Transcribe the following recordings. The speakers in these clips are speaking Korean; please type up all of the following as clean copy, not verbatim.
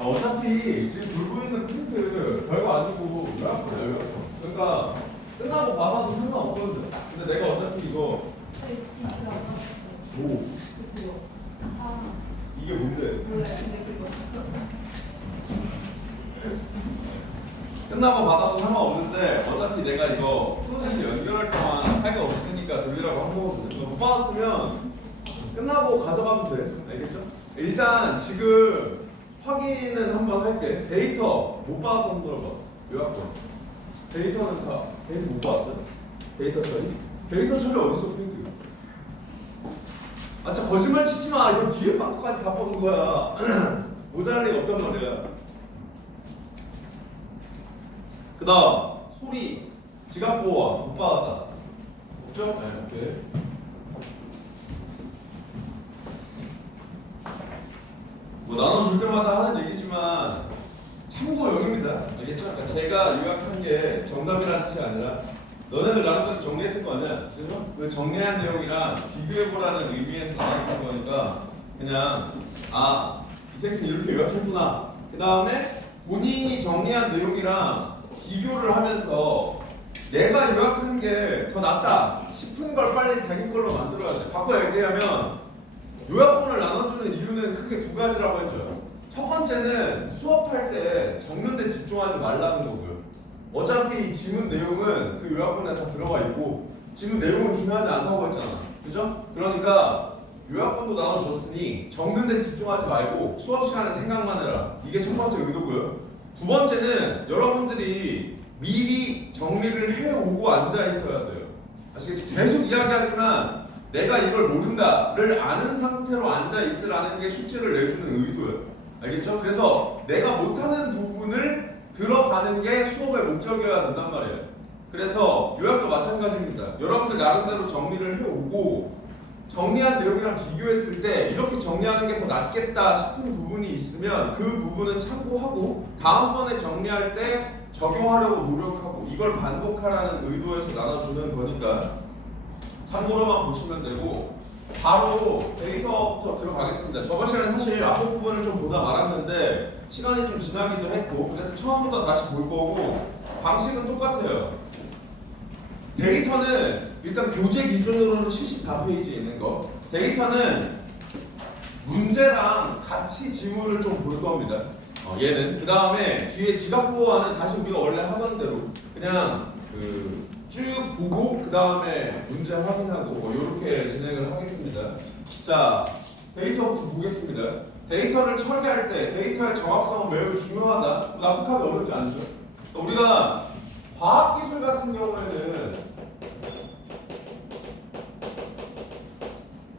어차피 지금 돌고 있는 프린트 별거 아니고 요약본이야. 그러니까 끝나고 봐봐도 상관없거든. 근데 내가 어차피 이거 뭐 이게 뭔데? 끝나고 받아도 상관없는데 어차피 내가 이거 프로젝트 연결할 동안 할 게 없으니까 돌리라고 한 거거든. 이거 못 받았으면 끝나고 가져가면 돼. 알겠죠? 일단 지금 확인은 한번 할게. 데이터 못 받았던 거 봐. 요약본. 데이터는 다 데이터 못 받았어요? 데이터 처리? 데이터 처리 어딨어 프린트? 아 진짜 거짓말 치지 마. 이거 뒤에 빵꾸까지 다 뽑은 거야. 모자랄 리가 없단 말이야. 그 다음 소리 지갑 보호와 못 받았다. 없죠? 네, 오케이. 뭐 나눠줄 때마다 하는 얘기지만 참고용입니다. 알겠죠? 그러니까 제가 요약한 게 정답이라는 뜻이 아니라 너네들 나름대로 정리했을 거 아니야? 그래서 그 정리한 내용이랑 비교해보라는 의미에서 나왔던 거니까 그냥 이 새끼는 이렇게 요약했구나. 그 다음에 본인이 정리한 내용이랑 비교를 하면서 내가 요약한 게 더 낫다 싶은 걸 빨리 자기 걸로 만들어야 돼. 바꿔 얘기하면 요약본을 나눠주는 이유는 크게 두 가지라고 했죠. 첫 번째는 수업할 때 적는 데 집중하지 말라는 거고요. 어차피 지문 내용은 그 요약본에 다 들어가 있고 지문 내용은 중요하지 않다고 했잖아. 그죠? 그러니까 요약본도 나눠줬으니 적는 데 집중하지 말고 수업 시간에 생각만 해라. 이게 첫 번째 의도고요. 두 번째는 여러분들이 미리 정리를 해오고 앉아 있어야 돼요. 아시겠죠? 계속 이야기하지만 내가 이걸 모른다를 아는 상태로 앉아 있으라는 게 숙제를 내주는 의도예요. 알겠죠? 그래서 내가 못하는 부분을 들어가는 게 수업의 목적이어야 된단 말이에요. 그래서 요약도 마찬가지입니다. 여러분들 나름대로 정리를 해오고 정리한 내용이랑 비교했을 때 이렇게 정리하는 게 더 낫겠다 싶은 부분이 있으면 그 부분은 참고하고 다음번에 정리할 때 적용하려고 노력하고 이걸 반복하라는 의도에서 나눠주는 거니까 참고로만 보시면 되고 바로 데이터부터 들어가겠습니다. 저번 시간에 사실 앞부분을 좀 보다 말았는데 시간이 좀 지나기도 했고 그래서 처음부터 다시 볼 거고 방식은 똑같아요. 데이터는 일단 교재 기준으로는 74페이지에 있는 거 데이터는 문제랑 같이 지문을 좀 볼 겁니다. 얘는 그 다음에 뒤에 지각 보호하는 다시 우리가 원래 하던 대로 그냥 쭉 보고 그 다음에 문제 확인하고 뭐 이렇게 진행을 하겠습니다. 자 데이터부터 보겠습니다. 데이터를 처리할 때 데이터의 정확성은 매우 중요하다. 납득하기 어렵지 않죠? 우리가 과학기술 같은 경우에는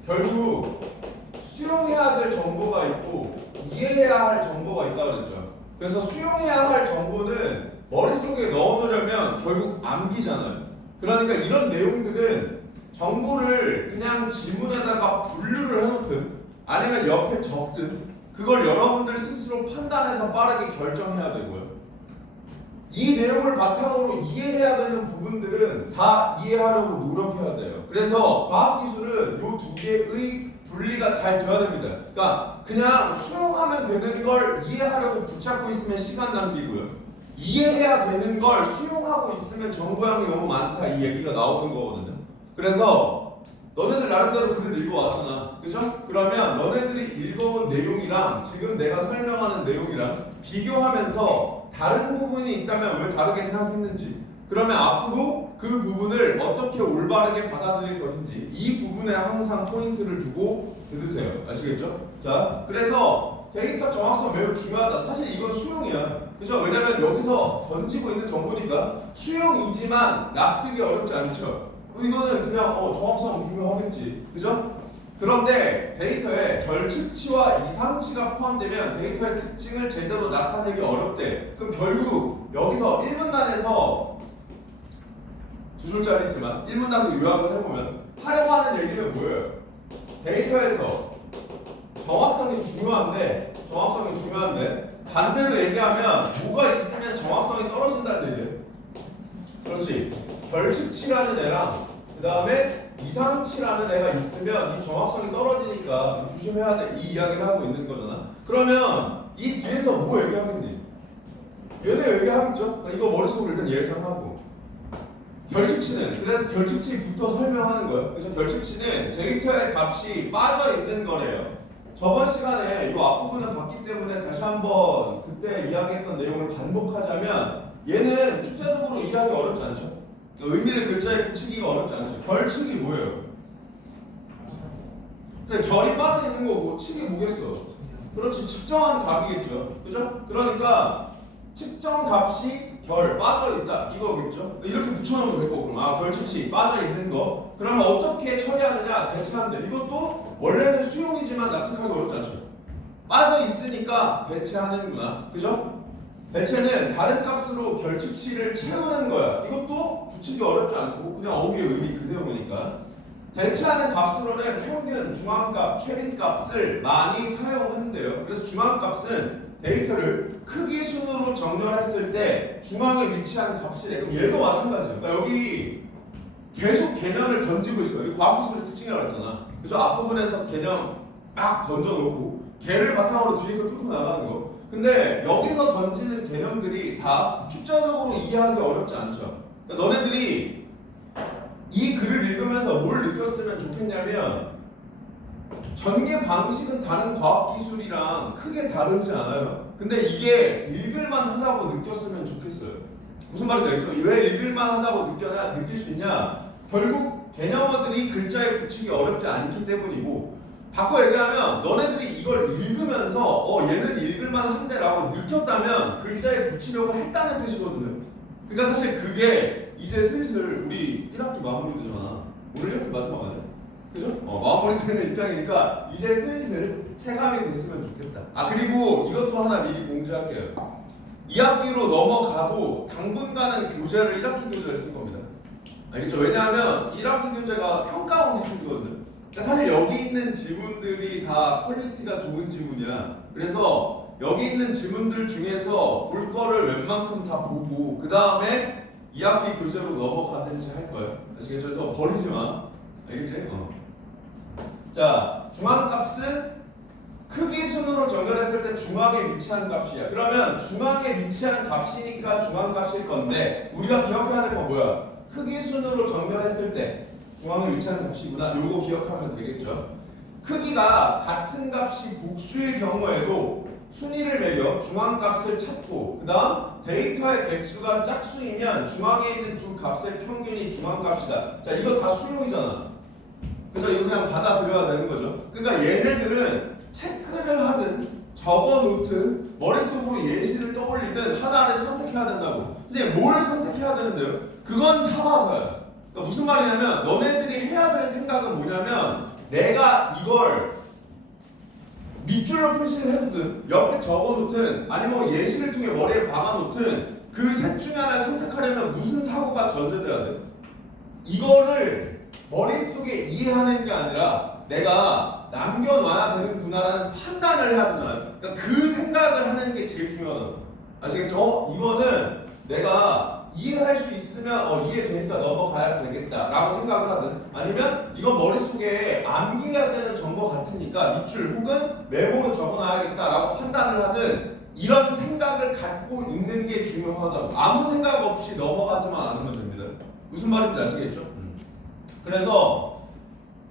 결국 수용해야 될 정보가 있고 이해해야 할 정보가 있다고 그랬죠. 그래서 수용해야 할 정보는 머릿속에 넣어놓으려면 결국 암기잖아요. 그러니까 이런 내용들은 정보를 그냥 지문에다가 분류를 해놓든 아니면 옆에 적든 그걸 여러분들 스스로 판단해서 빠르게 결정해야 되고요. 이 내용을 바탕으로 이해해야 되는 부분들은 다 이해하려고 노력해야 돼요. 그래서 과학기술은 이 두 개의 분리가 잘 돼야 됩니다. 그러니까 그냥 수용하면 되는 걸 이해하려고 붙잡고 있으면 시간 낭비고요. 이해해야 되는 걸 수용하고 있으면 정보량이 너무 많다 이 얘기가 나오는 거거든요. 그래서 너네들 나름대로 글을 읽어왔잖아. 그죠? 그러면 너네들이 읽어온 내용이랑 지금 내가 설명하는 내용이랑 비교하면서 다른 부분이 있다면 왜 다르게 생각했는지 그러면 앞으로 그 부분을 어떻게 올바르게 받아들일 것인지 이 부분에 항상 포인트를 두고 들으세요. 아시겠죠? 자, 그래서 데이터 정확성 매우 중요하다. 사실 이건 수용이야. 그죠? 왜냐면 여기서 던지고 있는 정보니까 수용이지만 납득이 어렵지 않죠. 이거는 그냥 정확성 중요하겠지. 그죠? 그런데 데이터에 결측치와 이상치가 포함되면 데이터의 특징을 제대로 나타내기 어렵대. 그럼 결국 여기서 1문단에서 두 줄짜리지만 1문단도 요약을 해보면 하려고 하는 얘기는 뭐예요? 데이터에서 정확성이 중요한데 반대로 얘기하면 뭐가 있으면 정확성이 떨어진다는 얘기예요. 그렇지. 결측치라는 애랑 그 다음에 이상치라는 애가 있으면 이 정확성이 떨어지니까 조심해야 돼. 이 이야기를 하고 있는 거잖아. 그러면 이 뒤에서 뭐 얘기하겠니? 얘네 얘기하겠죠? 이거 머릿속으로 일단 예상하고. 결측치는 그래서 결측치부터 설명하는 거예요. 그래서 결측치는 데이터의 값이 빠져 있는 거래요. 저번 시간에 이 앞부분은 봤기 때문에 다시 한번 그때 이야기했던 내용을 반복하자면 얘는 축자적으로 이해하기 어렵지 않죠? 의미를 글자에 붙이기가 어렵지 않죠? 결측이 뭐예요? 그래 결이 빠져 있는 거고 측이 뭐겠어? 그렇지 측정한 값이겠죠. 그죠? 그러니까 측정 값이 결 빠져 있다 이거겠죠. 이렇게 붙여놓으면 될 거고 그럼 결측치 빠져 있는 거 그러면 어떻게 처리하느냐 배치하면 돼. 이것도 원래는 수용이지만 납득하기 어렵지 않죠. 빠져 있으니까 배치하는구나. 그죠? 배치는 다른 값으로 결측치를 채우는 거야. 이것도 붙이기 어렵지 않고 그냥 어휘의 의미 그대로니까. 대체하는 값으로는 평균, 중앙값, 최빈값을 많이 사용한대요. 그래서 중앙값은 데이터를 크기 순으로 정렬했을 때 중앙에 위치한 값이래. 그럼 얘도 마찬가지예요. 그러니까 여기 계속 개념을 던지고 있어요. 이 과학기술의 특징이라고 했잖아. 그래서 앞부분에서 개념 막 던져놓고 걔를 바탕으로 뒤에 거 뚫고 나가는 거. 근데 여기서 던지는 개념들이 다 축자적으로 이해하기 어렵지 않죠. 그러니까 너네들이 이 글을 읽으면서 뭘 느꼈으면 좋겠냐면 전개 방식은 다른 과학기술이랑 크게 다르지 않아요. 근데 이게 읽을만 하다고 느꼈으면 좋겠어요. 무슨 말인지 알겠죠? 왜 읽을만 하다고 느낄 수 있냐? 결국 개념어들이 글자에 붙이기 어렵지 않기 때문이고 바꿔 얘기하면 너네들이 이걸 읽으면서 얘는 읽을만 한데 라고 느꼈다면 글자에 붙이려고 했다는 뜻이거든요. 그러니까 사실 그게 이제 슬슬 우리 1학기 마무리되잖아. 오늘 1학기 마지막 아니야? 그죠? 마무리되는 입장이니까 이제 슬슬 체감이 됐으면 좋겠다. 그리고 이것도 하나 미리 공지할게요. 2학기로 넘어가도 당분간은 교재를 1학기 교재를 쓸 겁니다. 알겠죠? 왜냐하면 1학기 교재가 평가원 기준이거든요. 그러니까 사실 여기 있는 지문들이 다 퀄리티가 좋은 지문이야. 그래서 여기 있는 지문들 중에서 볼 거를 웬만큼 다 보고 그 다음에 2학기 교재로 넘어가든지 할 거예요. 아시겠죠? 그래서 버리지 마. 알겠지? 자, 중앙값은 크기 순으로 정렬했을 때 중앙에 위치한 값이야. 그러면 중앙에 위치한 값이니까 중앙값일 건데 우리가 기억해야 될 건 뭐야? 크기 순으로 정렬했을 때 중앙에 위치한 값이구나. 요거 기억하면 되겠죠. 크기가 같은 값이 복수일 경우에도 순위를 매겨 중앙값을 찾고 그 다음 데이터의 개수가 짝수이면 중앙에 있는 두 값의 평균이 중앙값이다. 자, 이거 다 수용이잖아. 그래서 이거 그냥 받아들여야 되는 거죠. 그러니까 얘네들은 체크를 하든 적어놓든 머릿속으로 예시를 떠올리든 하나를 선택해야 된다고. 이제 뭘 선택해야 되는데요? 그건 사봐서야. 그러니까 무슨 말이냐면 너네들이 해야 될 생각은 뭐냐면 내가 이걸 밑줄로 표시를 해두든 옆에 적어놓든 아니면 예시를 통해 머리에 박아놓든 그 셋 중에 하나를 선택하려면 무슨 사고가 전제돼야 돼? 이거를 머릿속에 이해하는 게 아니라 내가 남겨놔야 되는구나라는 판단을 해야 되잖아요. 그러니까 그 생각을 하는 게 제일 중요하다고. 아시겠죠? 이거는 내가 이해할 수 있으면 이해되니까 넘어가야 되겠다라고 생각을 하든 아니면 이건 머릿속에 암기해야 되는 정보 같으니까 밑줄 혹은 메모로 적어놔야겠다라고 판단을 하든 이런 생각을 갖고 있는 게 중요하다고. 아무 생각 없이 넘어가지만 않으면 됩니다. 무슨 말인지 아시겠죠? 그래서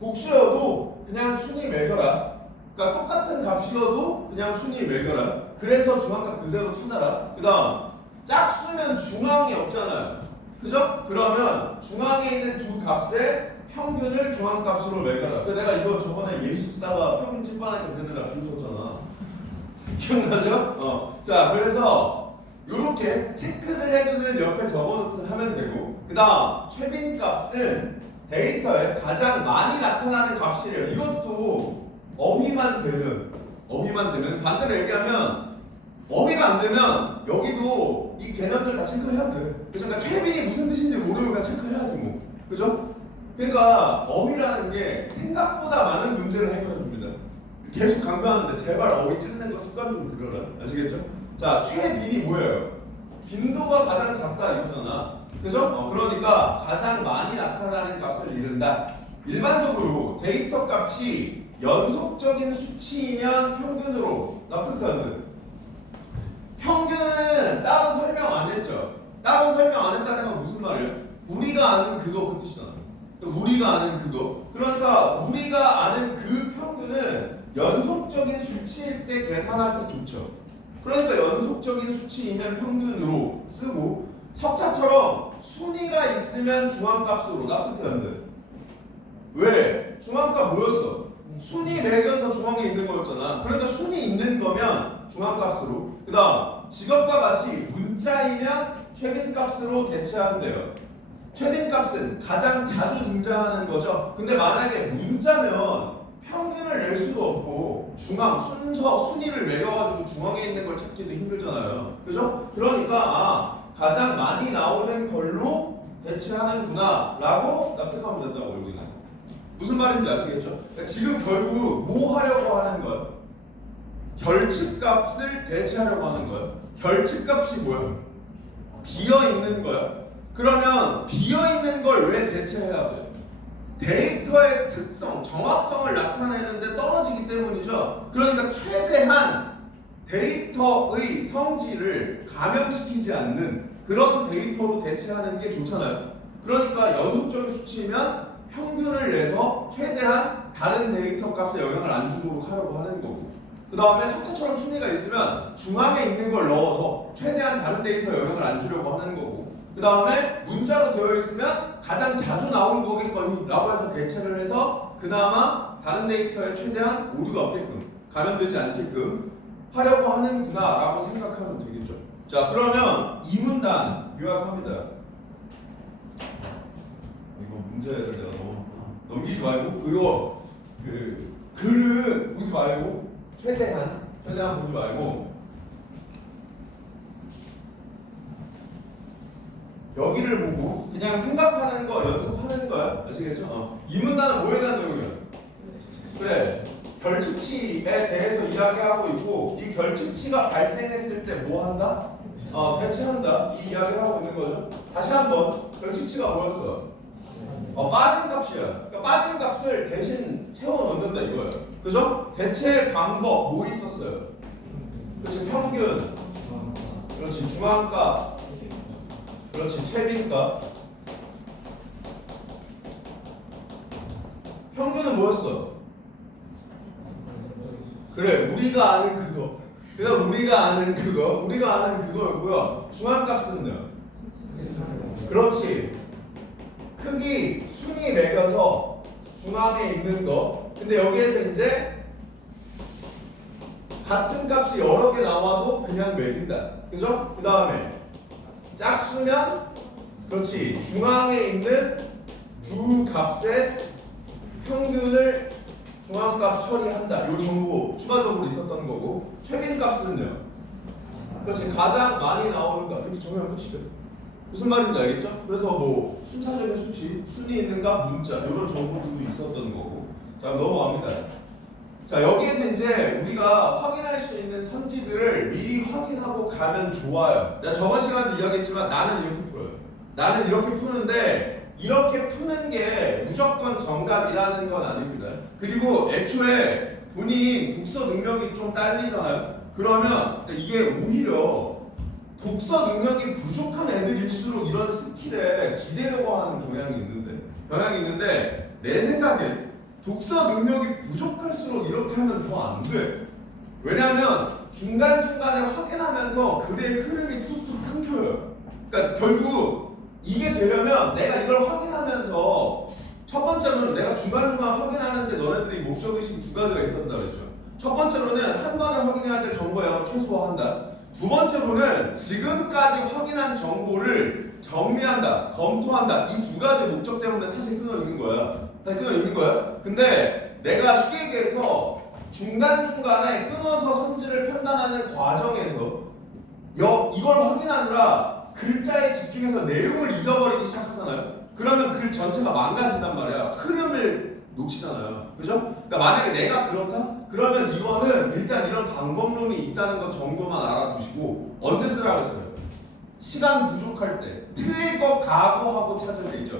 복수여도 그냥 순위 매겨라. 그러니까 똑같은 값이어도 그냥 순위 매겨라. 그래서 중앙값 그대로 찾아라. 그 다음 짝수면 중앙이 없잖아요. 그죠? 그러면 중앙에 있는 두 값의 평균을 중앙값으로 매겨라. 그래서 내가 이거 저번에 예시 쓰다가 평균 찐반하니까 되는가 비웃었잖아. 기억나죠? 자, 그래서 이렇게 체크를 해두는 옆에 적어놓든 하면 되고 그 다음 최빈값은 데이터에 가장 많이 나타나는 값이래요. 이것도 어휘만 되면 반대로 얘기하면 어휘가 안 되면 여기도 이 개념들 다 체크해야 돼. 그러니까 최빈이 무슨 뜻인지 모르면 그냥 체크해야지 뭐. 그죠? 그러니까 어휘라는 게 생각보다 많은 문제를 해결해 줍니다. 계속 강조하는데 제발 어휘 찍는 거 습관 좀 들여라. 아시겠죠? 자, 최빈이 뭐예요? 빈도가 가장 작다 이거잖아. 그죠? 그러니까 가장 많이 나타나는 값을 이른다. 일반적으로 데이터 값이 연속적인 수치이면 평균으로 나쁘다는 평균은 따로 설명 안 했죠. 따로 설명 안 했다는 건 무슨 말이에요? 우리가 아는 그거 그 뜻이잖아요. 우리가 아는 그거. 그러니까 우리가 아는 그 평균은 연속적인 수치일 때 계산하기 좋죠. 그러니까 연속적인 수치이면 평균으로 쓰고 석차처럼 순위가 있으면 중앙값으로 나쁘다는 왜? 중앙값 뭐였어? 순위 매겨서 중앙에 있는 거였잖아. 그러니까 순위 있는 거면 중앙값으로. 그 다음 직업과 같이 문자이면 최빈값으로 대체한대요. 최빈값은 가장 자주 등장하는 거죠. 근데 만약에 문자면 평균을 낼 수도 없고 중앙, 순서, 순위를 매겨가지고 중앙에 있는 걸 찾기도 힘들잖아요. 그죠? 그러니까 가장 많이 나오는 걸로 대체하는구나 라고 납득하면 된다고 여기는. 무슨 말인지 아시겠죠? 그러니까 지금 결국 뭐 하려고 하는 거예요? 결측값을 대체하려고 하는 거예요. 결측값이 뭐예요? 비어있는 거예요. 그러면 비어있는 걸 왜 대체해야 돼요? 데이터의 특성, 정확성을 나타내는데 떨어지기 때문이죠. 그러니까 최대한 데이터의 성질을 감염시키지 않는 그런 데이터로 대체하는 게 좋잖아요. 그러니까 연속적인 수치면 평균을 내서 최대한 다른 데이터 값에 영향을 안 주도록 하려고 하는 거고, 그 다음에 석차처럼 순위가 있으면 중앙에 있는 걸 넣어서 최대한 다른 데이터에 영향을 안 주려고 하는 거고, 그 다음에 문자로 되어 있으면 가장 자주 나오는 거겠거니 라고 해서 대체를 해서 그나마 다른 데이터에 최대한 오류가 없게끔 감염되지 않게끔 하려고 하는구나 라고 생각하면 되겠죠. 자, 그러면 이 문단 요약합니다. 이거 문제를 내가 넘기지 말고 그거 글은 보지 말고 최대한 보지 말고 여기를 보고 그냥 생각하는 거 연습하는 거야. 아시겠죠? 이 문단은 뭐에 대한 내용이야? 그래, 결측치에 대해서 이야기하고 있고 이 결측치가 발생했을 때 뭐 한다? 대체한다. 이 이야기를 하고 있는 거죠. 다시 한번 결측치가 뭐였어? 빠진 값이야. 그러니까 빠진 값을 대신 채워 넣는다 이거예요. 그죠? 대체 방법 뭐 있었어요? 그렇지, 평균. 그렇지, 중앙값. 그렇지, 최빈값. 평균은 뭐였어? 그래, 우리가 아는 그거. 그래서 우리가 아는 그거였고요. 중앙값은요? 그렇지. 크기, 순위 매겨서 중앙에 있는 거. 근데 여기에서 이제 같은 값이 여러 개 나와도 그냥 매긴다. 그죠? 그 다음에 짝수면 그렇지, 중앙에 있는 두 값의 평균을 중앙값 처리한다. 요 정보 추가적으로 있었던 거고, 최빈값은요? 그렇지, 가장 많이 나오는 값. 이렇게 정의하면 끝이죠. 무슨 말인지 알겠죠? 그래서 뭐 순차적인 수치, 순위 있는 값, 문자 이런 정보들도 있었던 거고. 자, 넘어갑니다. 자, 여기에서 이제 우리가 확인할 수 있는 선지들을 미리 확인하고 가면 좋아요. 내가 저번 시간에도 이야기했지만 나는 이렇게 풀어요. 나는 이렇게 푸는데 이렇게 푸는 게 무조건 정답이라는 건 아닙니다. 그리고 애초에 본인 독서 능력이 좀 딸리잖아요. 그러면 이게 오히려 독서 능력이 부족한 애들일수록 이런 스킬에 기대려고 하는 경향이 있는데 내 생각엔 독서 능력이 부족할수록 이렇게 하면 더 안 돼. 왜냐하면 중간중간에 확인하면서 글의 흐름이 뚝뚝 끊겨요. 그러니까 결국 이게 되려면 내가 이걸 확인하면서 첫 번째로는 내가 중간중간 확인하는데 너네들이 목적의식이 두 가지가 있었다 그랬죠. 첫 번째로는 한 번에 확인해야 될 정보 양을 최소화한다. 두 번째로는 지금까지 확인한 정보를 정리한다, 검토한다. 이 두 가지 목적 때문에 사실 끊어 있는 거야. 근데 내가 쉽게 얘기해서 중간중간에 끊어서 선지를 판단하는 과정에서 이걸 확인하느라 글자에 집중해서 내용을 잊어버리기 시작하잖아요. 그러면 글 전체가 망가진단 말이야. 흐름을 놓치잖아요. 그죠? 그러니까 만약에 내가 그렇다? 그러면 이거는 일단 이런 방법론이 있다는 것 정도만 알아두시고 언제 쓰라고 했어요? 시간 부족할 때 틀릴 거 각오하고 찾으면 되죠.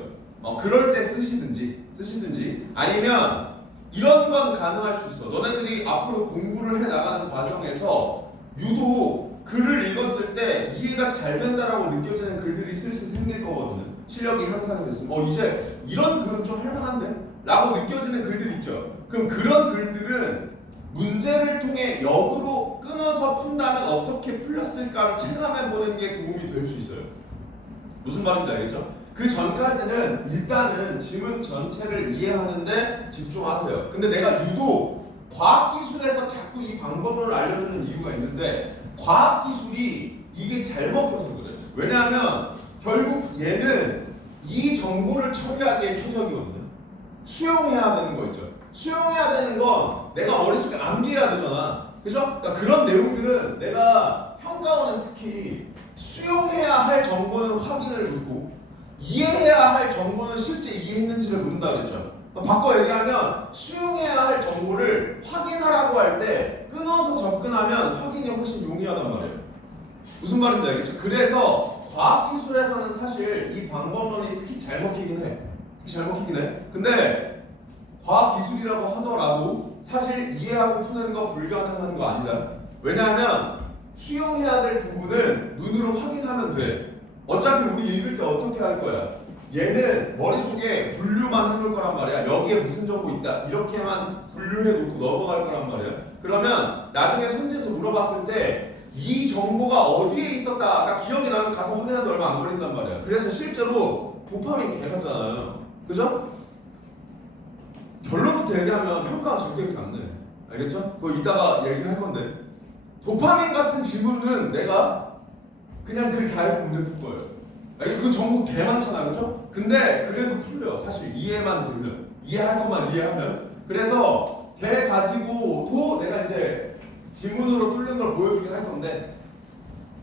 그럴 때 쓰시든지 쓰시든지 아니면 이런 건 가능할 수 있어. 너네들이 앞으로 공부를 해 나가는 과정에서 유독 글을 읽었을 때 이해가 잘 된다라고 느껴지는 글들이 슬슬 생길 거거든. 실력이 향상이 됐으면 이제 이런 글은 좀 할만한데? 라고 느껴지는 글들 있죠. 그럼 그런 글들은 문제를 통해 역으로 끊어서 푼다면 어떻게 풀렸을까를 체감해 보는 게 도움이 될 수 있어요. 무슨 말인지 알겠죠? 그 전까지는 일단은 지문 전체를 이해하는데 집중하세요. 근데 내가 유독 과학기술에서 자꾸 이 방법을 알려주는 이유가 있는데 과학기술이 이게 잘 먹혀서 그래요. 왜냐하면 결국 얘는 이 정보를 처리하기에 최적이거든요. 수용해야 되는 거 있죠. 수용해야 되는 건 내가 머릿속에 암기해야 되잖아. 그죠? 그러니까 그런 내용들은 내가 평가원은 특히 수용해야 할 정보는 확인을 묻고 이해해야 할 정보는 실제 이해했는지를 묻는다 그랬죠. 바꿔 얘기하면 수용해야 할 정보를 확인하라고 할 때 끊어서 접근하면 확인이 훨씬 용이하단 말이에요. 무슨 말인지 알겠죠? 그래서 과학기술에서는 사실 이 방법론이 특히 잘 먹히긴 해. 근데 과학기술이라고 하더라도 사실 이해하고 푸는 거 불가능한 거 아니다. 왜냐하면 수용해야 될 부분은 눈으로 확인하면 돼. 어차피 우리 읽을 때 어떻게 할 거야? 얘는 머릿속에 분류만 해놓을 거란 말이야. 여기에 무슨 정보 있다. 이렇게만 분류해 놓고 넘어갈 거란 말이야. 그러면 나중에 선지에서 물어봤을 때 이 정보가 어디에 있었다가 기억이 나면 가서 확인하는데 얼마 안 걸린단 말이야. 그래서 실제로 도파민 개같잖아요. 그죠? 결론부터 얘기하면 평가가 절대 그렇게 안 돼. 알겠죠? 그거 이따가 얘기할 건데 도파민 같은 지문은 내가 그냥 글 다 읽고 문제 풀 거예요. 그 정보 개 많잖아, 그죠? 근데 그래도 풀려. 사실 이해만 되면 이해할 것만 이해하면. 그래서 걔 가지고도 내가 이제 지문으로 풀는 걸 보여주긴 할 건데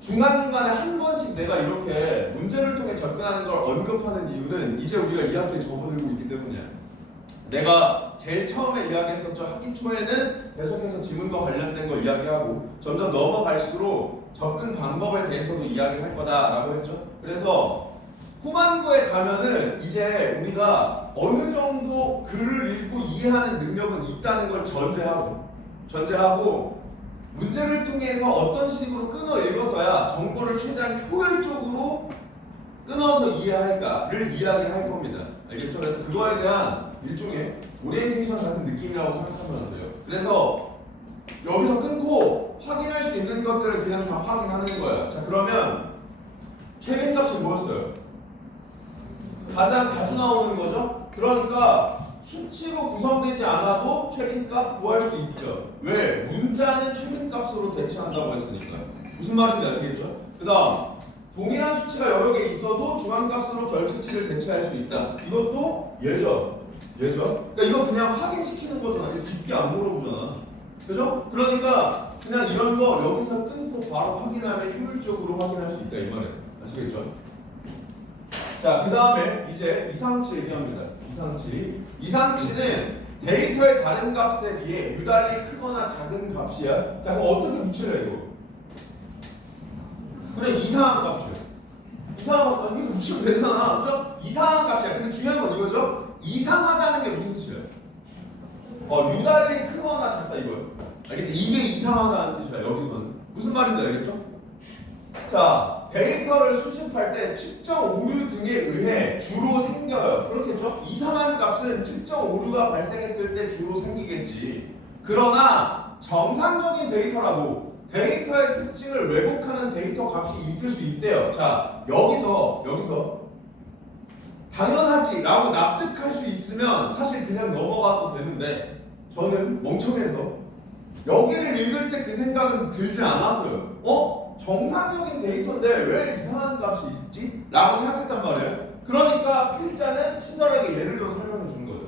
중간중간에 한 번씩 내가 이렇게 문제를 통해 접근하는 걸 언급하는 이유는 이제 우리가 2학기에 접어들고 있기 때문이야. 내가 제일 처음에 이야기했었죠. 학기 초에는 계속해서 지문과 관련된 거 이야기하고 점점 넘어갈수록 접근 방법에 대해서도 이야기할 거다라고 했죠. 그래서 후반부에 가면은 이제 우리가 어느 정도 글을 읽고 이해하는 능력은 있다는 걸 전제하고 문제를 통해서 어떤 식으로 끊어 읽어서야 정보를 최대한 효율적으로 끊어서 이해할까를 이야기할 겁니다. 알겠죠? 그래서 그거에 대한 일종의 오리엔테이션 같은 느낌이라고 생각하면 돼요. 그래서 여기서 끊고 확인할 수 있는 것들을 그냥 다 확인하는 거예요. 자, 그러면 케빈 값이 뭐였어요? 가장 자주 나오는 거죠? 그러니까 수치로 구성되지 않아도 최빈값 구할 수 있죠. 왜? 문자는 최빈값으로 대체한다고 했으니까. 무슨 말인지 아시겠죠? 그 다음 동일한 수치가 여러 개 있어도 중앙값으로 별수치를 대체할 수 있다. 이것도 예죠. 그러니까 이거 그냥 확인시키는 거잖아. 이거 깊게 안 물어보잖아. 그죠? 그러니까 그냥 이런 거 여기서 끊고 바로 확인하면 효율적으로 확인할 수 있다 이 말이에요. 아시겠죠? 자, 그 다음에 이제 이상치 얘기합니다. 이상치는 데이터의 다른 값에 비해 유달리 크거나 작은 값이야. 자, 그럼 어떻게 붙일래 이거? 그래, 이상한 값이야. 이거 붙이면 되잖아. 그죠? 이상한 값이야. 근데 중요한 건 이거죠? 이상하다는 게 무슨 뜻이야? 유달리 크거나 작다 이거예요. 알겠지? 이게 이상하다는 뜻이야. 여기서는 무슨 말인지 알겠죠? 자, 데이터를 수집할 때 측정 오류 등에 의해 주로 생겨요. 그렇겠죠? 이상한 값은 측정 오류가 발생했을 때 주로 생기겠지. 그러나 정상적인 데이터라도 데이터의 특징을 왜곡하는 데이터 값이 있을 수 있대요. 자, 여기서 당연하지 라고 납득할 수 있으면 사실 그냥 넘어가도 되는데 저는 멍청해서 여기를 읽을 때 그 생각은 들지 않았어요. 정상적인 데이터인데 왜 이상한 값이 있지? 라고 생각했단 말이에요. 그러니까 필자는 친절하게 예를 들어 설명해 주는 거죠.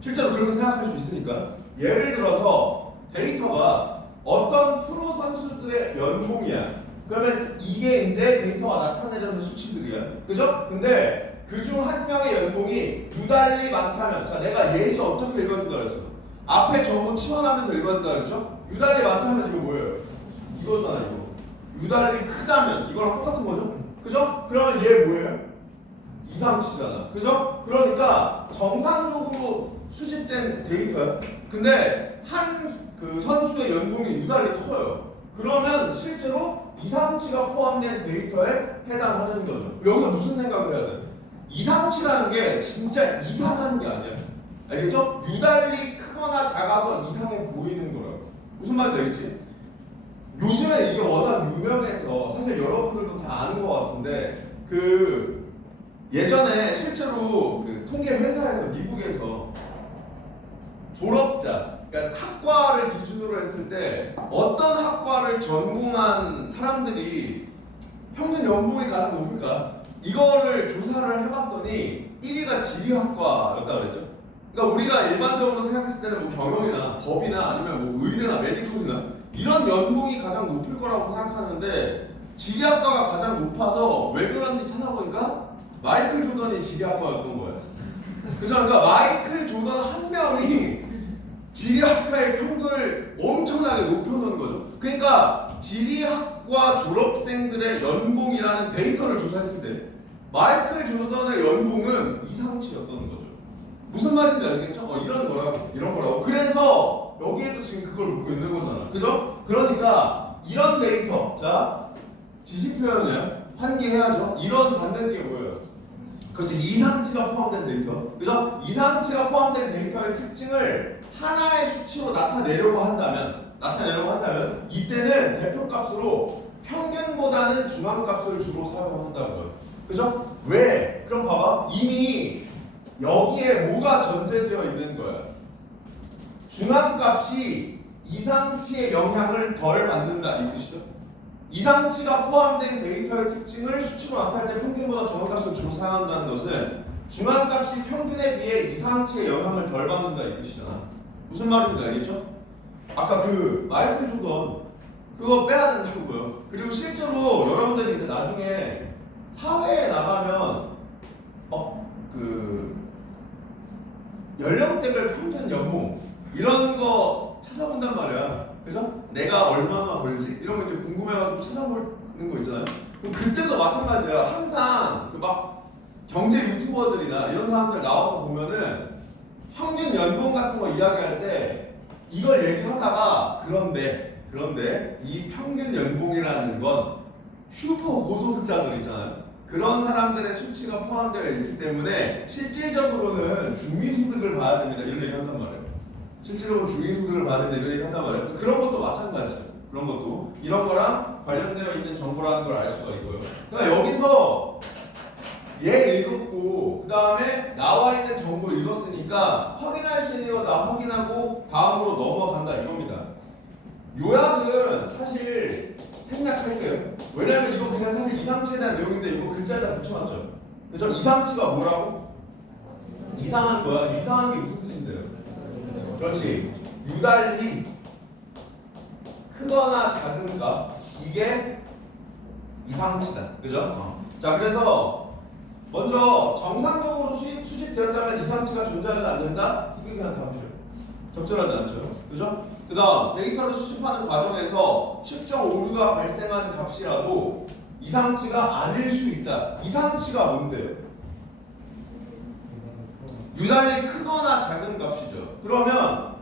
실제로 그렇게 생각할 수 있으니까. 예를 들어서 데이터가 어떤 프로 선수들의 연봉이야. 그러면 이게 이제 데이터가 나타내려는 수치들이야. 그죠? 근데 그중 한 명의 연봉이 유달리 많다면, 자, 내가 예시 어떻게 읽어준다 그랬어? 앞에 정보 치환하면서 읽어준다 그랬죠? 유달리 많다면 이거 뭐예요? 이거잖아, 이거. 유달리 크다면 이거랑 똑같은 거죠? 그죠? 그러면 얘 뭐예요? 이상치잖아. 그죠? 그러니까 정상적으로 수집된 데이터야. 근데 한 그 선수의 연봉이 유달리 커요. 그러면 실제로 이상치가 포함된 데이터에 해당하는 거죠. 여기서 무슨 생각을 해야 돼? 이상치라는 게 진짜 이상한 게 아니야. 알겠죠? 유달리 크거나 작아서 이상해 보이는 거라고. 무슨 말인지 알겠지? 요즘에 이게 워낙 유명해서 사실 여러분들도 다 아는 것 같은데 그 예전에 실제로 그 통계 회사에서 미국에서 졸업자, 그러니까 학과를 기준으로 했을 때 어떤 학과를 전공한 사람들이 평균 연봉이 가장 높을까? 이거를 조사를 해봤더니 1위가 지리학과였다 그랬죠. 그러니까 우리가 일반적으로 생각했을 때는 뭐 경영이나 법이나 아니면 뭐 의대나 메디컬이나 이런 연봉이 가장 높을 거라고 생각하는데 지리학과가 가장 높아서 왜 그런지 찾아보니까 마이클 조던이 지리학과였던 거예요. 그죠? 그러니까 마이클 조던 한 명이 지리학과의 평균을 엄청나게 높여놓은 거죠. 그러니까 지리학과 졸업생들의 연봉이라는 데이터를 조사했을 때 마이클 조던의 연봉은 이상치였던 거죠. 무슨 말인지 아시겠죠? 이런 거라고. 그래서 여기에도 지금 그걸 묻고 있는 거잖아. 그죠? 그러니까 이런 데이터, 자 지식 표현을 환기해야죠. 이런 받는 게 뭐예요? 그것이 이상치가 포함된 데이터. 그죠? 이상치가 포함된 데이터의 특징을 하나의 수치로 나타내려고 한다면 이때는 대표값으로 평균보다는 중앙값을 주로 사용한다는 거예요. 그죠? 왜? 그럼 봐봐. 이미 여기에 뭐가 전제되어 있는 거야? 중앙값이 이상치의 영향을 덜 받는다 이 뜻이죠. 이상치가 포함된 데이터의 특징을 수치로 나타낼 때 평균보다 중앙값을 주로 사용한다는 것은 중앙값이 평균에 비해 이상치의 영향을 덜 받는다 이 뜻이잖아. 무슨 말인지 알겠죠? 아까 그 마이클 조던 그거 빼야 된다고요. 그리고 실제로 여러분들이 이제 나중에 사회에 나가면 그 연령대별 평균 연봉 이런 거 찾아본단 말이야. 그죠? 내가 얼마나 벌지? 이런 거 이제 궁금해가지고 찾아보는 거 있잖아요. 그럼 그때도 마찬가지야. 항상 그 막 경제 유튜버들이나 이런 사람들 나와서 보면은 평균 연봉 같은 거 이야기할 때 이걸 얘기하다가 그런데 이 평균 연봉이라는 건 슈퍼 고소득자들 있잖아요. 그런 사람들의 수치가 포함되어 있기 때문에 실질적으로는 중위소득을 봐야 됩니다. 이런 얘기 한단 말이에요. 실제로 중위소득을 봐야 된다 이런 얘기 한단 말이에요. 그런 것도 마찬가지죠. 그런 것도 이런 거랑 관련되어 있는 정보라는 걸 알 수가 있고요. 그러니까 여기서 얘 읽었고 그 다음에 나와 있는 정보 읽었으니까 확인할 수 있는 거 나 확인하고 다음으로 넘어간다 이겁니다. 요약은 사실 생략할게요. 왜냐면 이거 그냥 사실 이상치에 대한 내용인데 이거 글자에다 붙여놨죠. 그죠? 이상치가 뭐라고? 이상한 거야. 이상한 게 무슨 뜻인데요? 그렇지. 유달리 크거나 작은가 이게 이상치다. 그죠? 자 그래서 먼저 정상적으로 수집되었다면 이상치가 존재하지 않는다? 이게 그냥 답이죠. 적절하지 않죠. 그죠? 그 다음 데이터를 수집하는 과정에서 측정 오류가 발생한 값이라도 이상치가 아닐 수 있다. 이상치가 뭔데요? 유달리 크거나 작은 값이죠. 그러면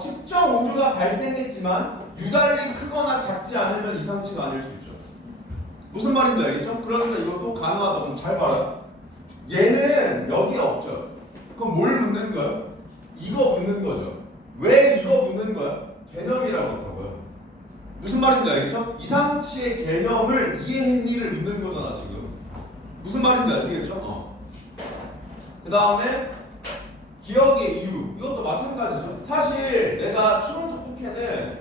측정 오류가 발생했지만 유달리 크거나 작지 않으면 이상치가 아닐 수 있죠. 무슨 말인지 알겠죠? 그러니까 이것도 가능하다. 그럼 잘 봐라. 얘는 여기에 없죠. 그럼 뭘 묻는 거야? 이거 묻는 거죠. 왜 이거 묻는 거야? 개념이라고 한다고요. 무슨 말인지 알겠죠? 이상치의 개념을 이해했니를 묻는 거잖아 지금. 무슨 말인지 아시겠죠? 그 다음에 기억의 이유. 이것도 마찬가지죠. 사실 내가 추론적 독해는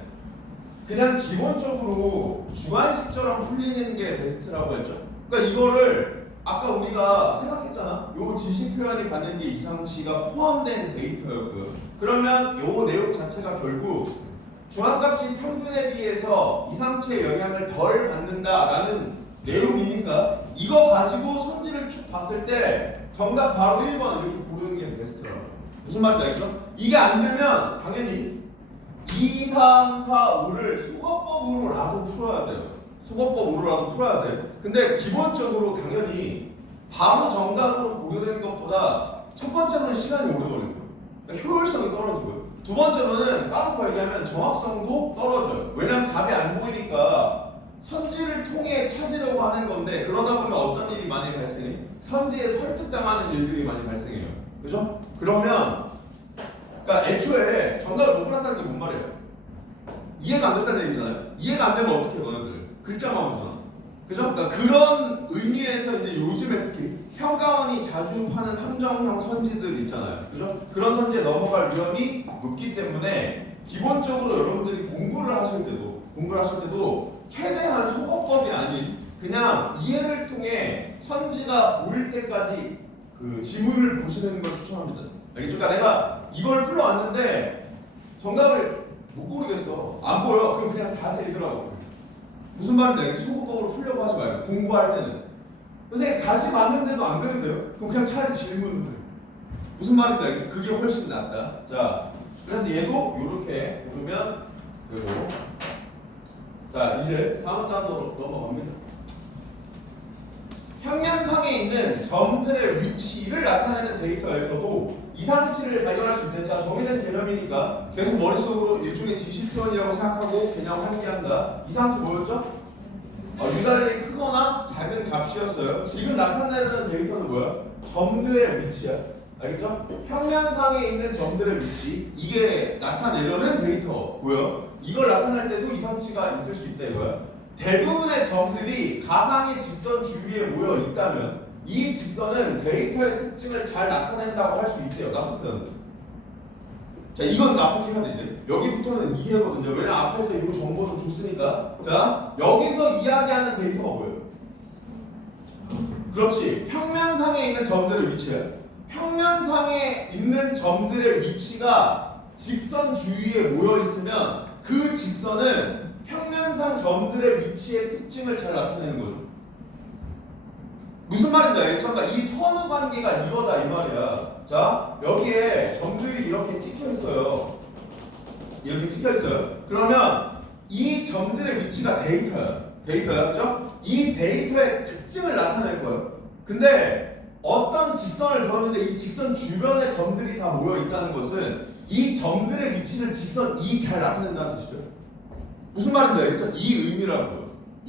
그냥 기본적으로 주관식처럼 풀리는 게 베스트라고 했죠. 그러니까 이거를 아까 우리가 생각했잖아. 요 지식 표현이 받는 게 이상치가 포함된 데이터였고요. 그러면 요 내용 자체가 결국 중앙값이 평균에 비해서 이상치의 영향을 덜 받는다라는 내용이니까 이거 가지고 성질을 쭉 봤을 때 정답 바로 1번 이렇게 고르는 게 베스트라고. 무슨 말인지 알겠죠? 이게 안 되면 당연히 2, 3, 4, 5를 수거법으로라도 풀어야 돼요. 수거법으로라도 풀어야 돼. 근데 기본적으로 당연히 바로 정답으로 고려되는 것보다 첫 번째로는 시간이 오래 걸리고요. 그러니까 효율성이 떨어지고요. 두 번째로는 까놓고 얘기하면 정확성도 떨어져요. 왜냐하면 답이 안 보이니까 선지를 통해 찾으려고 하는 건데 그러다 보면 어떤 일이 많이 발생해요? 선지에 설득당하는 일들이 많이 발생해요. 그죠? 그러면 그러니까 애초에 정답을 못 골랐다는 게 뭔 말이에요? 이해가 안 된다는 얘기잖아요. 이해가 안 되면 어떻게 해 너네들? 글자만 보잖아. 그죠? 그러니까 그런 의미에서 이제 요즘에 특히 평가원이 자주 파는 함정형 선지들 있잖아요. 그죠? 그런 선지에 넘어갈 위험이 높기 때문에 기본적으로 여러분들이 공부를 하실 때도 최대한 소거법이 아닌 그냥 이해를 통해 선지가 보일 때까지 그 지문을 보시는 걸 추천합니다. 알겠죠? 그러니까 내가 이걸 풀어왔는데 정답을 못 고르겠어. 안 보여. 그럼 그냥 다시 읽으라고. 무슨 말인지 소극적으로 풀려고 하지 말고 공부할 때는 선생님 다시 봤는데도 안 되는데요? 그럼 그냥 차라리 질문을 해요. 무슨 말인지 그게 훨씬 낫다. 자, 그래서 얘도 이렇게 보면 그리고 자 이제 다음 단어로 넘어갑니다. 평면상에 있는 점들의 위치를 나타내는 데이터에서도 이상치를 발견할 수 있는 자 정의된 개념이니까 계속 머릿속으로 일종의 지시표현이라고 생각하고 그냥 환기한다. 이상치 뭐였죠? 유달리 크거나 작은 값이었어요. 지금 나타내는 데이터는 뭐야? 점들의 위치야. 알겠죠? 평면상에 있는 점들의 위치 이게 나타내려는 데이터고요. 이걸 나타낼 때도 이상치가 있을 수 있다 이거야. 대부분의 점들이 가상의 직선 주위에 모여 있다면 이 직선은 데이터의 특징을 잘 나타낸다고 할 수 있대요. 납득되는. 자, 이건 납득해야 되지. 여기부터는 이해거든요. 왜냐면 앞에서 이 정보는 줬으니까. 자, 여기서 이야기하는 데이터가 뭐예요? 그렇지. 평면상에 있는 점들의 위치야. 평면상에 있는 점들의 위치가 직선 주위에 모여 있으면 그 직선은 평면상 점들의 위치의 특징을 잘 나타내는 거죠. 무슨 말인지 알겠죠? 그러니까 이 선후 관계가 이거다 이 말이야. 자, 여기에 점들이 이렇게 찍혀 있어요. 이렇게 찍혀 있어요. 그러면 이 점들의 위치가 데이터야. 그죠? 이 데이터의 특징을 나타낼 거예요. 근데 어떤 직선을 그었는데 이 직선 주변에 점들이 다 모여 있다는 것은 이 점들의 위치를 직선 E 잘 나타낸다는 뜻이죠. 무슨 말인지 알겠죠? 이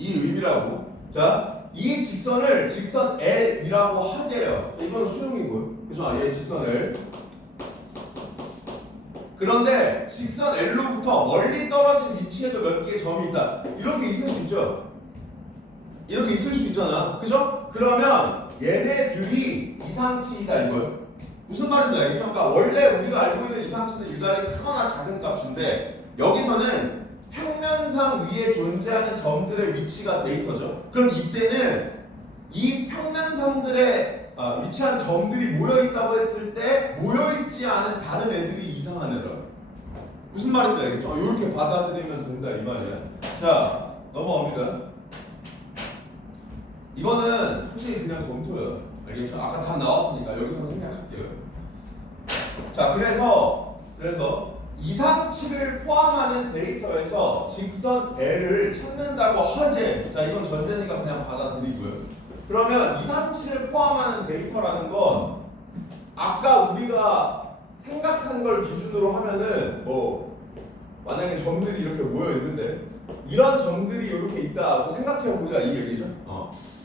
의미라고. 자, 이 직선을 직선 L이라고 하재요. 이건 수용이고요. 그죠? 얘 직선 L. 그런데 직선 L로부터 멀리 떨어진 위치에도 몇 개의 점이 있다. 이렇게 있을 수 있죠? 이렇게 있을 수 있잖아. 그죠? 그러면 얘네들이 이상치이다 이거예요. 무슨 말인지 알겠죠? 그러니까 원래 우리가 알고 있는 이상치는 유달리 크거나 작은 값인데 여기서는 평면상 위에 존재하는 점들의 위치가 데이터죠. 그럼 이때는 이 평면상들의 위치한 점들이 모여있다고 했을 때 모여있지 않은 다른 애들이 이상한 애라. 무슨 말인지 알겠죠? 이렇게 받아들이면 된다 이 말이야. 자, 넘어갑니다. 이거는 솔직히 그냥 검토예요. 알겠죠? 아까 답 나왔으니까 여기서 생각할게요. 자, 그래서 이상치를 포함하는 데이터에서 직선 L을 찾는다고 하재. 자, 이건 전제니까 그냥 받아들이고요. 그러면 이상치를 포함하는 데이터라는 건 아까 우리가 생각한 걸 기준으로 하면은 만약에 점들이 이렇게 모여 있는데 이런 점들이 이렇게 있다고 생각해 보자 이 얘기죠.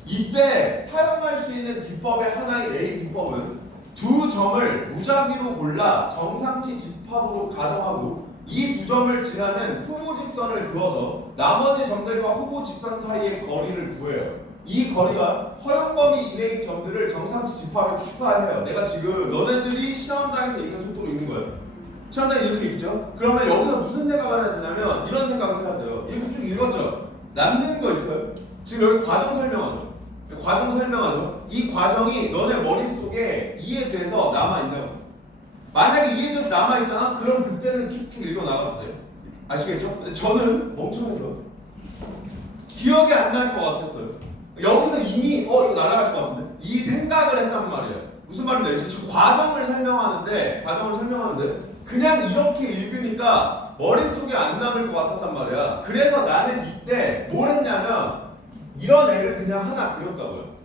이때 사용할 수 있는 기법의 하나의 A 기법은 두 점을 무작위로 골라 정상치 집합으로 가정하고 이 두 점을 지나는 후보 직선을 그어서 나머지 점들과 후보 직선 사이의 거리를 구해요. 이 거리가 허용 범위 이내의 점들을 정상치 집합에 추가해요. 내가 지금 너네들이 시험장에서 읽는 속도로 읽는 거예요. 시험장에 이렇게 읽죠? 그러면 여기서 무슨 생각을 해야 되냐면 이런 생각을 해야 돼요. 이렇게 쭉 읽었죠? 남는 거 있어요? 지금 여기 과정 설명하죠? 이 과정이 너네 머릿속에 이해돼서 남아있는 거. 만약에 이해돼서 남아있잖아? 그럼 그때는 쭉쭉 읽어나가도 돼요. 아시겠죠? 근데 저는 멍청해서 기억이 안 날 것 같았어요. 여기서 이미 이거 날아갈 것 같은데 이 생각을 했단 말이에요. 무슨 말인지 지금 과정을 설명하는데 그냥 이렇게 읽으니까 머릿속에 안 남을 것 같았단 말이야. 그래서 나는 이때 뭘 했냐면 이런 애를 그냥 하나 그렸다고요.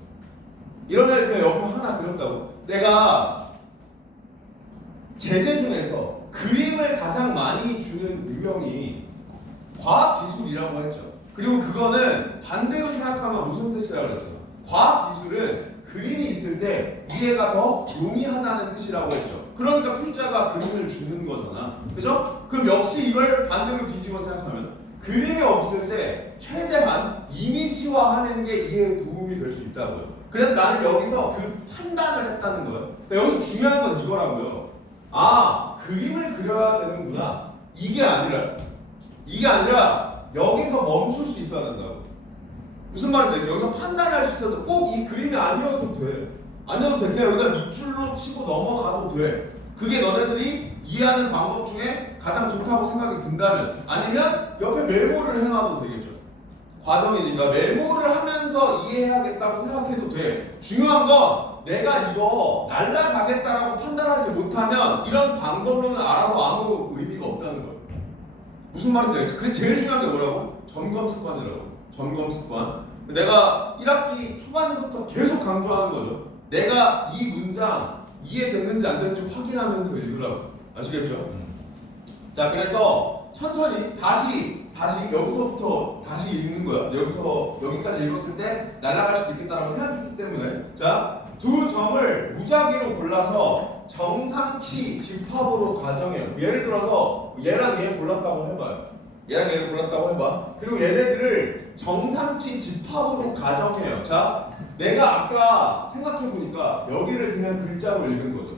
이런 애를 그냥 옆으로 하나 그렸다고. 내가 제재 중에서 그림을 가장 많이 주는 유형이 과학기술이라고 했죠. 그리고 그거는 반대로 생각하면 무슨 뜻이라고 그랬어요? 과학기술은 그림이 있을 때 이해가 더 용이하다는 뜻이라고 했죠. 그러니까 필자가 그림을 주는 거잖아. 그죠? 그럼 역시 이걸 반대로 뒤집어 생각하면 그림이 없을 때 최대한 이미지화하는 게 이해에 도움이 될 수 있다고요. 그래서 나는 여기서 그 판단을 했다는 거예요. 그러니까 여기서 중요한 건 이거라고요. 아, 그림을 그려야 되는구나. 이게 아니라 여기서 멈출 수 있어야 된다고. 무슨 말인지 여기서 판단할 수 있어도 꼭 이 그림이 아니어도 돼. 아니어도 돼. 그냥 여기다 밑줄로 치고 넘어가도 돼. 그게 너네들이 이해하는 방법 중에 가장 좋다고 생각이 든다면, 아니면 옆에 메모를 해놔도 되겠죠. 과정이니까 메모를 하면서 이해해야겠다고 생각해도 돼. 중요한 건 내가 이거 날라가겠다라고 판단하지 못하면 이런 방법론을 알아도 아무 의미가 없다는 거예요. 무슨 말인지 그게 제일 중요한 게 뭐라고? 점검 습관이라고. 점검 습관. 내가 1학기 초반부터 계속 강조하는 거죠. 내가 이 문장 이해됐는지 안 됐는지 확인하면서 읽으라고. 아시겠죠? 자, 그래서 천천히 다시 여기서부터 다시 읽는 거야. 여기서 여기까지 읽었을 때 날아갈 수도 있겠다라고 생각했기 때문에, 자, 두 점을 무작위로 골라서 정상치 집합으로 가정해요. 예를 들어서 얘랑 얘 골랐다고 해봐요. 얘랑 얘를 골랐다고 해봐. 그리고 얘네들을 정상치 집합으로 가정해요. 자, 내가 아까 생각해보니까 여기를 그냥 글자로 읽은 거죠.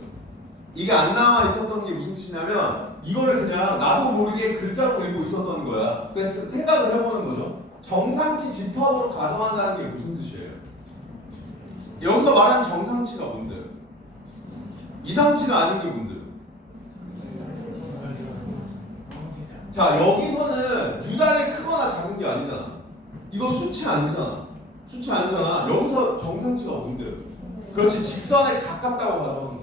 이게 안 나와 있었던 게 무슨 뜻이냐면 이거를 그냥 나도 모르게 글자로 읽고 있었던 거야. 그래서 생각을 해보는 거죠. 정상치 집합으로 가정한다는 게 무슨 뜻이에요? 여기서 말하는 정상치가 뭔데요? 이상치가 아닌 게 뭔데요? 자, 여기서는 유달리 크거나 작은 게 아니잖아. 이거 수치 아니잖아. 여기서 정상치가 뭔데요? 그렇지, 직선에 가깝다고 가정하는 거야.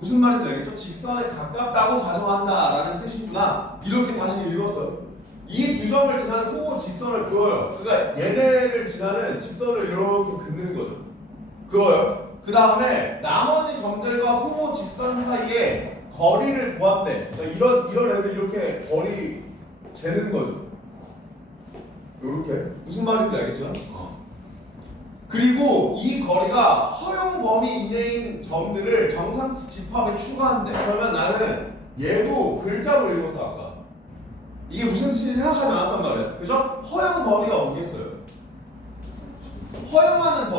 무슨 말인지 알겠죠? 직선에 가깝다고 가정한다라는 뜻이구나. 이렇게 다시 읽었어요. 이 두 점을 지나는 후보 직선을 그어요. 그러니까 얘네를 지나는 직선을 이렇게 긋는 거죠. 그어요. 그 다음에 나머지 점들과 후보 직선 사이에 거리를 구한대. 그러니까 이런 애들 이렇게 거리 재는 거죠. 이렇게. 무슨 말인지 알겠죠? 그리고 이 거리가 허용 범위 이내인 점들을 정상치 집합에 추가한대. 그러면 나는 얘도 글자로 읽어서 아까 이게 무슨 뜻인지 생각하지 않았단 말이에요. 그죠? 허용 범위가 뭐겠어요? 허용하는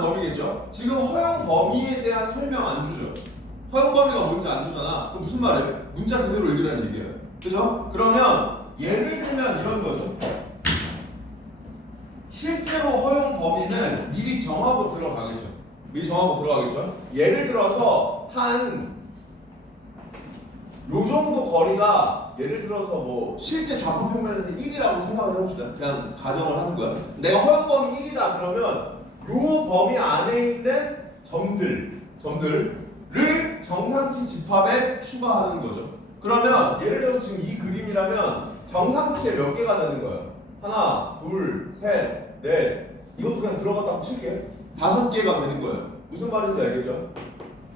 범위겠죠. 지금 허용 범위에 대한 설명 안 주죠. 허용 범위가 뭔지 안 주잖아. 그럼 무슨 말이에요? 문자 그대로 읽으라는 얘기예요. 그죠? 그러면 예를 들면 이런 거죠. 실제로 허용 범위는 미리 정하고 들어가겠죠. 예를 들어서 한 요 정도 거리가 예를 들어서 뭐 실제 좌표 평면에서 1이라고 생각을 해봅시다. 그냥 가정을 하는 거야. 내가 허용 범위 1이다 그러면 요 범위 안에 있는 점들을 정상치 집합에 추가하는 거죠. 그러면 예를 들어서 지금 이 그림이라면 정상치에 몇 개가 되는 거예요? 하나, 둘, 셋, 넷. 이것도 그냥 들어갔다고 칠게. 5개가 되는 거예요. 무슨 말인지 알겠죠?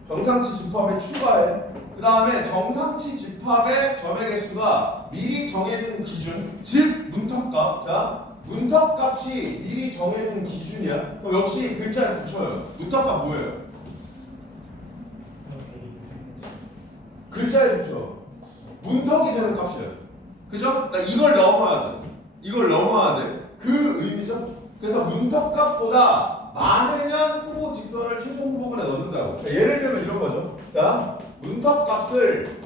정상치 집합에 추가해. 그 다음에 정상치 집합의 점의 개수가 미리 정해둔 기준, 즉 문턱값. 자, 문턱값이 미리 정해둔 기준이야. 그럼 역시 글자에 붙여요. 문턱값 뭐예요? 글자에 붙여. 문턱이 되는 값이에요. 그죠? 그러니까 이걸 넘어야 돼. 그 의미죠. 그래서 문턱값보다 많으면 후보 직선을 최종 후보군에 넣는다고. 그러니까 예를 들면 이런 거죠. 자, 문턱값을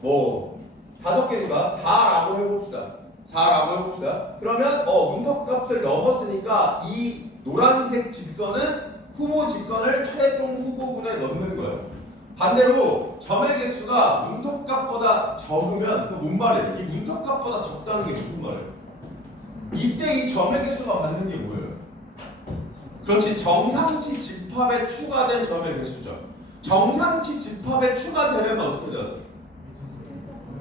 뭐 5개니까 4라고 해봅시다. 그러면 문턱값을 넘었으니까 이 노란색 직선은 후보 직선을 최종 후보군에 넣는 거예요. 반대로 점의 개수가 문턱값보다 적으면 그 뭔 말이에요? 이 문턱값보다 적다는 게 무슨 말이에요? 이때 이 점의 개수가 받는 게 뭐예요? 그렇지, 정상치 집합에 추가된 점의 개수죠. 정상치 집합에 추가되려면 어떻게 돼야 돼?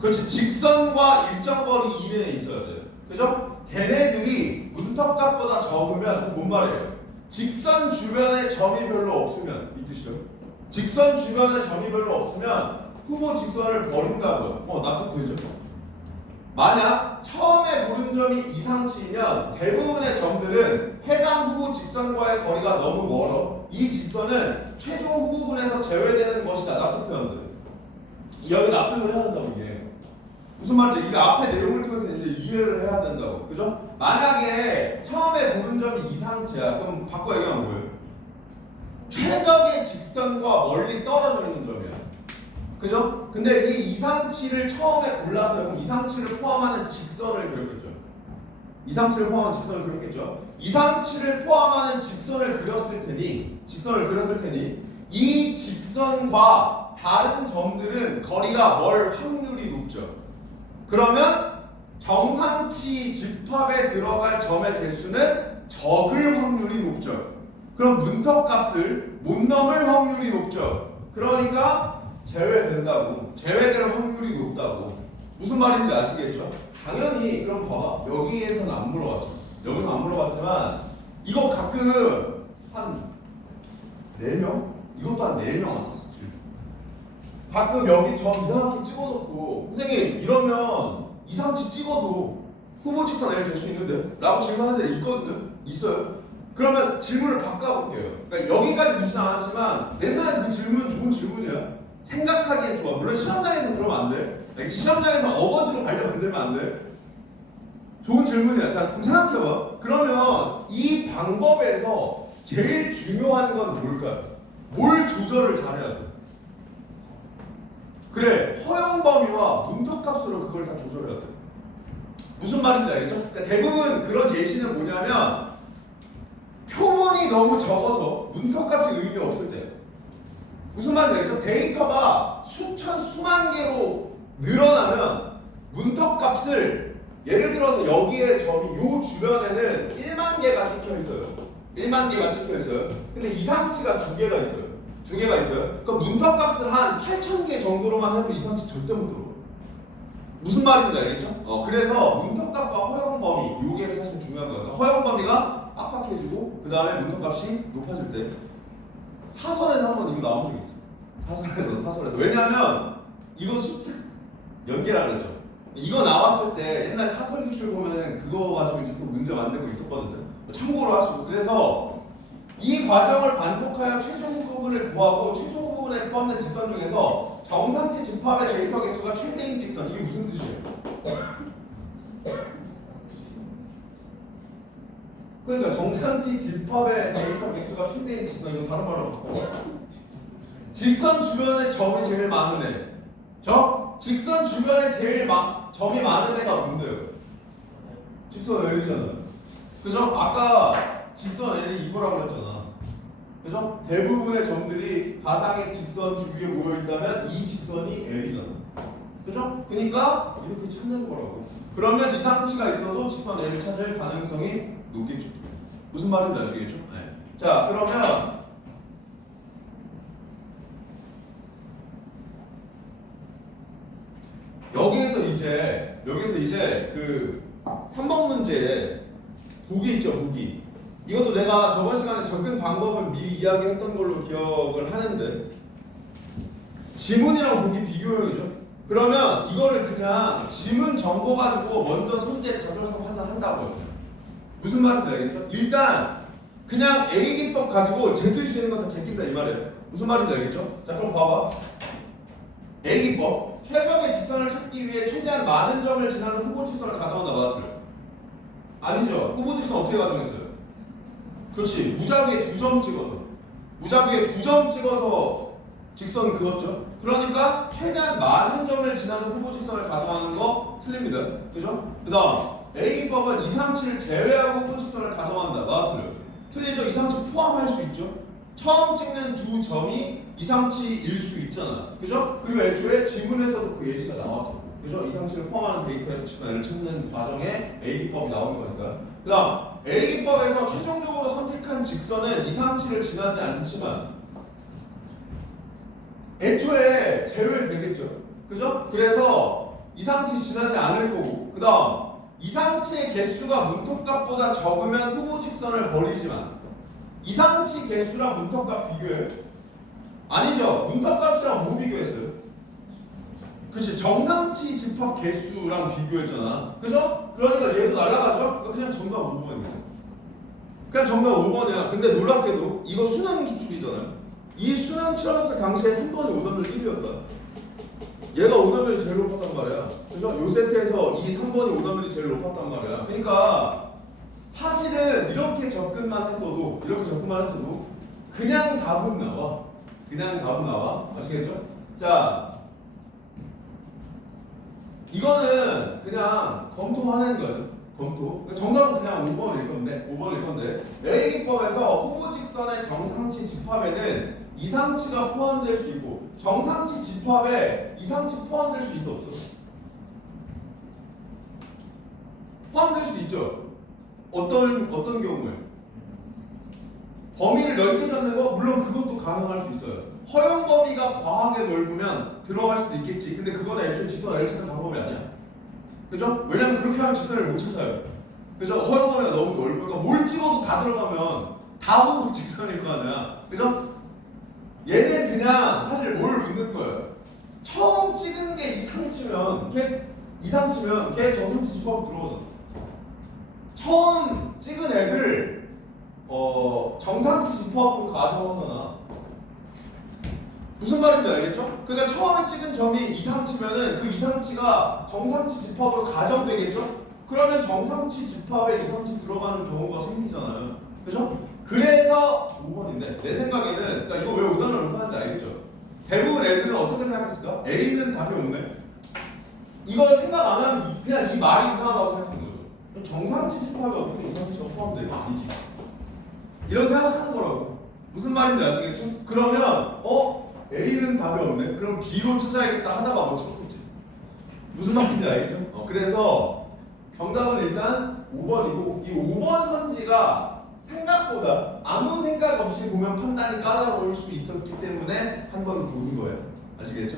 그렇지, 직선과 일정 거리 이내에 있어야 돼요. 그죠? 걔네들이 문턱값보다 적으면 뭔 말이에요? 직선 주변에 점이 별로 없으면 이 뜻이죠. 직선 주변에 점이 별로 없으면 후보 직선을 버린다고요. 납득되죠? 만약 처음에 고른 점이 이상치면 대부분의 점들은 해당 후보 직선과의 거리가 너무 멀어. 이 직선은 최종 후보군에서 제외되는 것이다. 납득되는데 여기 납득을 해야 된다고 이게. 무슨 말인지 이게 앞에 내용을 통해서 이제 이해를 해야 된다고. 그죠? 만약에 처음에 고른 점이 이상치야. 그럼 바꿔 얘기하면 뭐예요? 최적의 직선과 멀리 떨어져 있는 점이야. 그죠? 근데 이 이상치를 처음에 골라서 그럼 이상치를 포함하는 직선을 그렸겠죠. 이상치를 포함하는 직선을 그렸겠죠. 이상치를 포함하는 직선을 그렸을 테니 이 직선과 다른 점들은 거리가 멀 확률이 높죠. 그러면 정상치 집합에 들어갈 점의 개수는 적을 확률이 높죠. 그럼 문턱값을 못 넘을 확률이 높죠. 그러니까 제외된다고. 제외될 확률이 높다고. 무슨 말인지 아시겠죠? 당연히 그럼 봐봐. 여기에서는 안 물어봤죠. 여기서 안 물어봤지만 이거 가끔 한 4명? 이것도 한 4명 왔었어. 가끔 여기 점 이상하게 찍어놓고 선생님 이러면 이상치 찍어도 후보 직선 L 될 수 있는데? 라고 질문하는 데 있거든요. 있어요. 그러면 질문을 바꿔볼게요. 그러니까 여기까지 묻지 않았지만 내 생각에 그 질문은 좋은 질문이야. 생각하기에 좋아. 물론 시험장에서 그러면 안 돼. 시험장에서 어거지로 발려 만들면 안 돼. 좋은 질문이야. 자, 생각해봐. 그러면 이 방법에서 제일 중요한 건 뭘까요? 뭘 조절을 잘해야 돼? 그래, 허용 범위와 문턱값으로 그걸 다 조절해야 돼. 무슨 말인지 알겠죠? 그러니까 대부분 그런 예시는 뭐냐면 표본이 너무 적어서 문턱값이 의미 없을 때. 무슨 말인지 알겠죠? 데이터가 수천, 수만 개로 늘어나면 문턱값을 예를 들어서 여기에 점이 요 주변에는 1만 개가 찍혀 있어요. 1만 개가 찍혀 있어요. 근데 이상치가 2개가 있어요. 2개가 있어요. 그러니까 문턱값을 한 8,000개 정도로만 해도 이상치 절대 못 들어. 무슨 말인지 알겠죠? 그래서 문턱값과 허용 범위, 요게 사실 중요한 거예요. 허용 범위가 빡빡해지고 그 다음에 문턱값이 높아질 때 사설에서 한번 이거 나온 적이 있어요. 사설에서. 왜냐하면 이거 수특 연계라 그랬죠. 이거 나왔을 때 옛날 사설 기출 보면 그거 가지고 이제 또 문제 만들고 있었거든요. 참고로 하시고. 그래서 이 과정을 반복하여 최종 후보군을 구하고 최종 후보군에 포함된 직선 중에서 정상치 집합의 데이터 개수가 최대인 직선. 이게 무슨 뜻이에요? 그러니까 정상치 집합의 데이터 개수가 최대인 직선. 이거 다른 말로 바꿔. 직선 주변에 점이 제일 많은 애. 직선 주변에 제일 점이 많은 애가 뭔데요? 직선 L이잖아. 그죠? 아까 직선 L이 이거라고 그랬잖아. 그죠? 대부분의 점들이 가상의 직선 주위에 모여 있다면 이 직선이 L이잖아. 그죠? 그러니까 이렇게 찾는 거라고. 그러면 이상치가 있어도 직선 L을 찾을 가능성이 높겠죠. 무슨 말인지 아시겠죠? 네. 자, 그러면 여기에서 이제 그 3번 문제에 보기 있죠, 보기. 이것도 내가 저번 시간에 접근 방법을 미리 이야기했던 걸로 기억을 하는데 지문이랑 보기 비교형이죠. 그러면 이거를 그냥 지문 정보 가지고 먼저 손재 저절성 판단한다고요. 무슨 말인지 알겠죠? 일단 그냥 A기법 가지고 제낄 수 있는 건 다 제낀다 이 말이에요. 무슨 말인지 알겠죠? 자, 그럼 봐봐. A기법. 최적의 직선을 찾기 위해 최대한 많은 점을 지나는 후보 직선을 가져온다 맞았어요? 아니죠. 후보 직선 어떻게 가정했어요? 그렇지. 무작위에 2점 찍어서. 무작위에 2점 찍어서 직선 그었죠. 그러니까 최대한 많은 점을 지나는 후보 직선을 가져가는 거 틀립니다. 그죠? 그 다음 A법은 이상치를 제외하고 후보 직선을 가져간다. 맞아요. 틀리죠. 이상치 포함할 수 있죠. 처음 찍는 두 점이 이상치일 수 있잖아. 그죠? 그리고 애초에 지문에서도 그 예시가 나왔어. 그죠? 이상치를 포함하는 데이터에서 직선을 찾는 과정에 A법이 나오는 거니까. 그 다음 A법에서 최종적으로 선택한 직선은 이상치를 지나지 않지만 애초에 제외되겠죠. 그죠? 그래서 이상치 지나지 않을 거고 그 다음 이상치의 개수가 문턱값보다 적으면 후보 직선을 버리지만 이상치 개수랑 문턱값 비교해요? 아니죠. 문턱값이랑 뭐 비교했어요? 그치, 정상치 집합 개수랑 비교했잖아. 그죠? 그러니까 얘도 날라가죠? 그냥 정답 5번이야. 그냥 정답 5번이야. 근데 놀랍게도 이거 수능 기출이잖아요. 이 수능 치렀을 당시에 3번이 오답률 1위였다. 얘가 오답률이 제일 높았단 말이야. 그죠? 요 세트에서 이 3번이 오답률이 제일 높았단 말이야. 그러니까 사실은 이렇게 접근만 했어도 그냥 답은 나와. 그냥 답은 나와. 아시겠죠? 자, 이거는 그냥 검토하는 거예요. 검토. 정답은 그냥 5번일 건데 A법에서 후보 직선의 정상치 집합에는 이상치가 포함될 수 있고 정상치 집합에 이상치 포함될 수 있어 없어? 포함될 수 있죠. 어떤 경우에? 범위를 넓게 잡는 거 물론 그것도 가능할 수 있어요. 허용 범위가 과하게 넓으면 들어갈 수도 있겠지. 근데 그거는 애초에 직선 L 찾는 방법이 아니야. 그죠? 왜냐면 그렇게 하면 직선을 못 찾아요. 그죠? 허용 범위가 너무 넓으니까 뭘 찍어도 다 들어가면 다 보고 직선일 거 아니야. 그죠? 얘는 그냥 사실 뭘 묻는 거예요. 처음 찍은 게 이상치면 걔 정상치 집합으로 들어오잖아. 처음 찍은 애들 정상치 집합으로 가져오잖아. 무슨 말인지 알겠죠? 그러니까 처음에 찍은 점이 이상치면은 그 이상치가 정상치 집합으로 가정되겠죠? 그러면 정상치 집합에 이상치 들어가는 경우가 생기잖아요. 그죠? 그래서 5번인데 내 생각에는 그러니까 이거 왜 오답을 못 하는지 알겠죠? 대부분 애들은 어떻게 생각했을까? A는 답이 없네. 이걸 생각 안 하면 그냥 이 말이 이상하다고 생각하는 거죠. 정상치 집합에 어떻게 이상치가 포함돼? 이거 아니지. 이런 생각하는 거라고. 무슨 말인지 아시겠죠? 그러면 A는 답이 없네. 그럼 B로 찾아야겠다 하다가 못 찾겠지. 무슨 말인지 알겠죠? 그래서 정답은 일단 5번이고 이 5번 선지가 생각보다 아무 생각 없이 보면 판단이 까다로울 수 있었기 때문에 한 번 보는 거예요. 아시겠죠?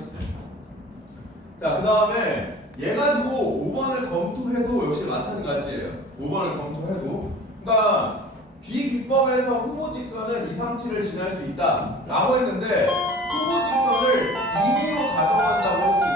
자, 그 다음에 얘 가지고 5번을 검토해도 역시 마찬가지예요. 5번을 검토해도 그러니까 비기법에서 후보 직선은 이상치를 지날 수 있다 라고 했는데 후보 직선을 임의로 가져간다고 했을